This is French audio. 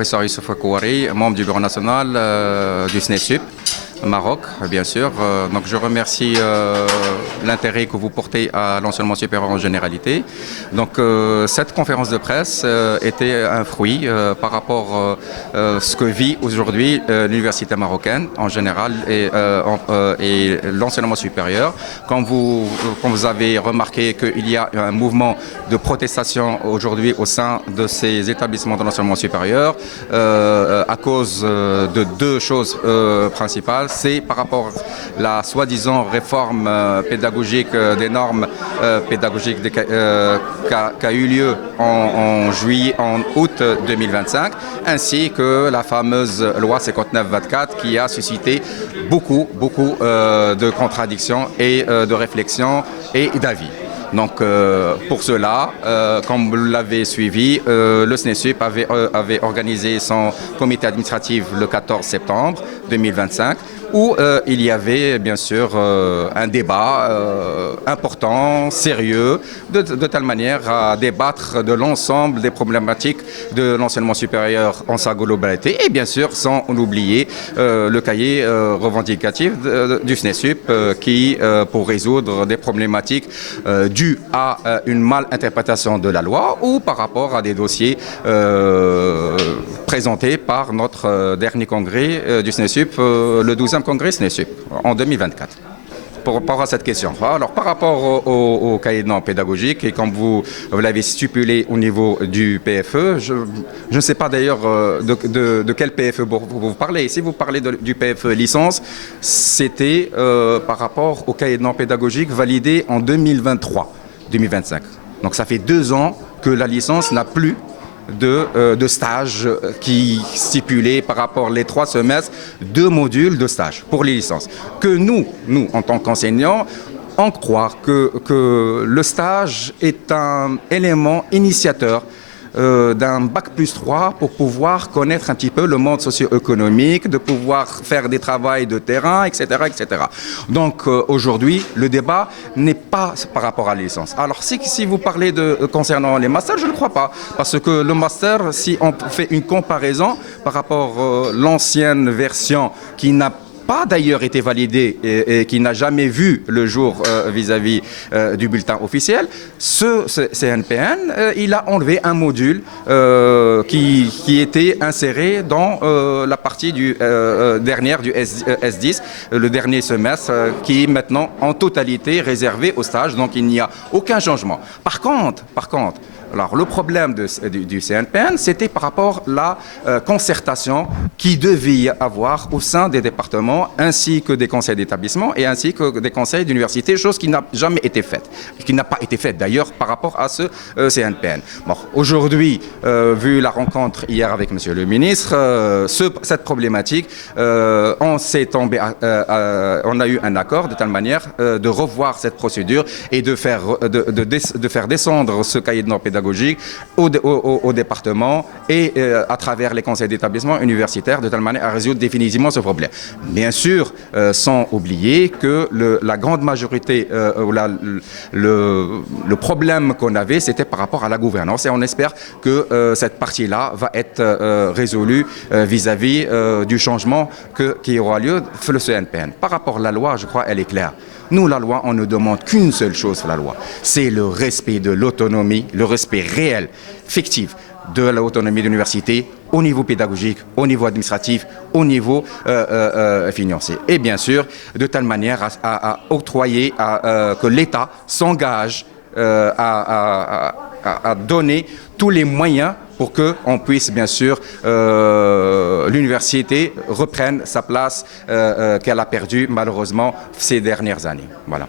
professeur Youssouf Kouari, membre du bureau national du SNESUP. Maroc, bien sûr. Donc je remercie l'intérêt que vous portez à l'enseignement supérieur en généralité. Donc cette conférence de presse était un fruit par rapport à ce que vit aujourd'hui l'université marocaine en général et l'enseignement supérieur. Comme vous avez remarqué qu'il y a un mouvement de protestation aujourd'hui au sein de ces établissements de l'enseignement supérieur à cause de deux choses principales. C'est par rapport à la soi-disant réforme pédagogique des normes pédagogiques qu'a eu lieu en août 2025, ainsi que la fameuse loi 59-24 qui a suscité beaucoup de contradictions et de réflexions et d'avis. Donc pour cela, comme vous l'avez suivi, le SNESUP avait organisé son comité administratif le 14 septembre 2025 où il y avait bien sûr un débat important, sérieux, de telle manière à débattre de l'ensemble des problématiques de l'enseignement supérieur en sa globalité et bien sûr sans oublier le cahier revendicatif du SNESUP qui pour résoudre des problématiques dues à une malinterprétation de la loi ou par rapport à des dossiers présentés par notre dernier congrès du SNESUP, le 12e congrès SNESUP en 2024. Par rapport à cette question. Alors, par rapport au cahier de normes pédagogiques, et comme vous l'avez stipulé au niveau du PFE, je ne sais pas d'ailleurs de quel PFE vous parlez. Si vous parlez du PFE licence, c'était par rapport au cahier de normes pédagogiques validé en 2023-2025. Donc, ça fait 2 ans que la licence n'a plus de stage qui stipulait par rapport les 3 semestres 2 modules de stage pour les licences. Que nous en tant qu'enseignants, on croit que le stage est un élément initiateur d'un bac+3 pour pouvoir connaître un petit peu le monde socio-économique, de pouvoir faire des travaux de terrain, etc. etc. Donc aujourd'hui, le débat n'est pas par rapport à la licence. Alors si vous parlez concernant les masters, je ne crois pas. Parce que le master, si on fait une comparaison par rapport à l'ancienne version qui n'a pas d'ailleurs été validé et qui n'a jamais vu le jour vis-à-vis du bulletin officiel, ce CNPN, il a enlevé un module qui était inséré dans la partie dernière du S10, le dernier semestre, qui est maintenant en totalité réservé au stage, donc il n'y a aucun changement. Par contre, alors, le problème du CNPN, c'était par rapport à la concertation qui devait y avoir au sein des départements, ainsi que des conseils d'établissement et ainsi que des conseils d'université, chose qui n'a jamais été faite, qui n'a pas été faite d'ailleurs par rapport à ce CNPN. Bon, aujourd'hui, vu la rencontre hier avec Monsieur le ministre, cette problématique, on a eu un accord de telle manière de revoir cette procédure et de faire descendre ce cahier de normes pédagogiques au département et à travers les conseils d'établissement universitaires de telle manière à résoudre définitivement ce problème. Bien sûr, sans oublier que la grande majorité, le problème qu'on avait, c'était par rapport à la gouvernance et on espère que cette partie-là va être résolue vis-à-vis du changement qui aura lieu sur le CNPN. Par rapport à la loi, je crois elle est claire. Nous, la loi, on ne demande qu'une seule chose, la loi. C'est le respect de l'autonomie, le respect réel, fictif de l'autonomie de l'université au niveau pédagogique, au niveau administratif, au niveau financier. Et bien sûr, de telle manière à octroyer, que l'État s'engage à donner tous les moyens pour qu'on puisse, bien sûr, l'université reprenne sa place qu'elle a perdue, malheureusement, ces dernières années. Voilà.